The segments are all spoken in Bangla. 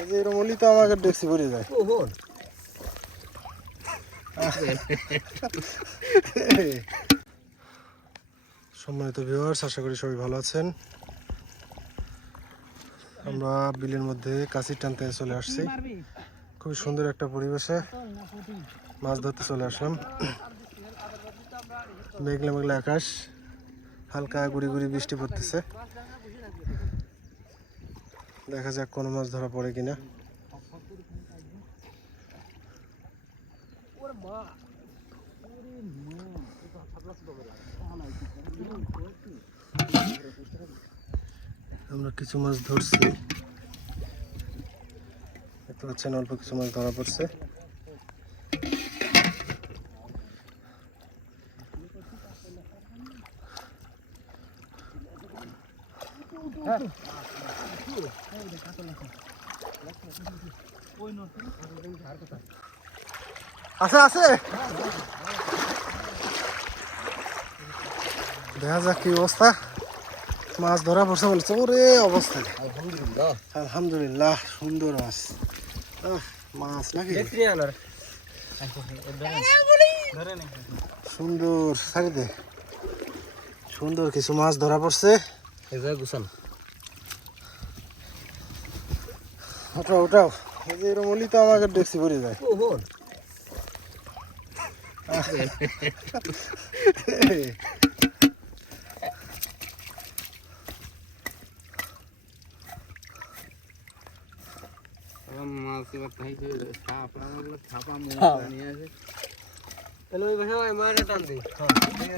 এই যে এরকম হলেই তো আমাকে ডেক্সি ভরে যায়। সম্মানিত ভিউয়ার্স, আশা করি সবাই ভালো আছেন। আমরা বিলের মধ্যে কাশি টানতে চলে আসছি। খুবই সুন্দর একটা পরিবেশে মাছ ধরতে চলে আসলাম। মেঘলা মেঘলা আকাশ, হালকা গুড়ি গুড়ি বৃষ্টি পড়তেছে। দেখা যাক কোনো মাছ ধরা পড়ে কিনা। আমরা কিছু মাছ ধরছি, দেখতে পাচ্ছেন অল্প কিছু মাছ ধরা পড়ছে। আছে আছে, দেখা যাক কি অবস্থা। মাছ ধরা পড়ছে বলছে, ওরে অবস্থা। আলহামদুলিল্লাহ আলহামদুলিল্লাহ, সুন্দর মাছ। মাছ নাকি সুন্দর, সারিদে সুন্দর কিছু মাছ ধরা পড়ছে। ওটাও ওটাও, এই যে এরকম হলেই তো আমাকে ডেক্সি ভরে যায়।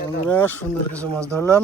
আমরা সুন্দর কিছু মাছ ধরলাম।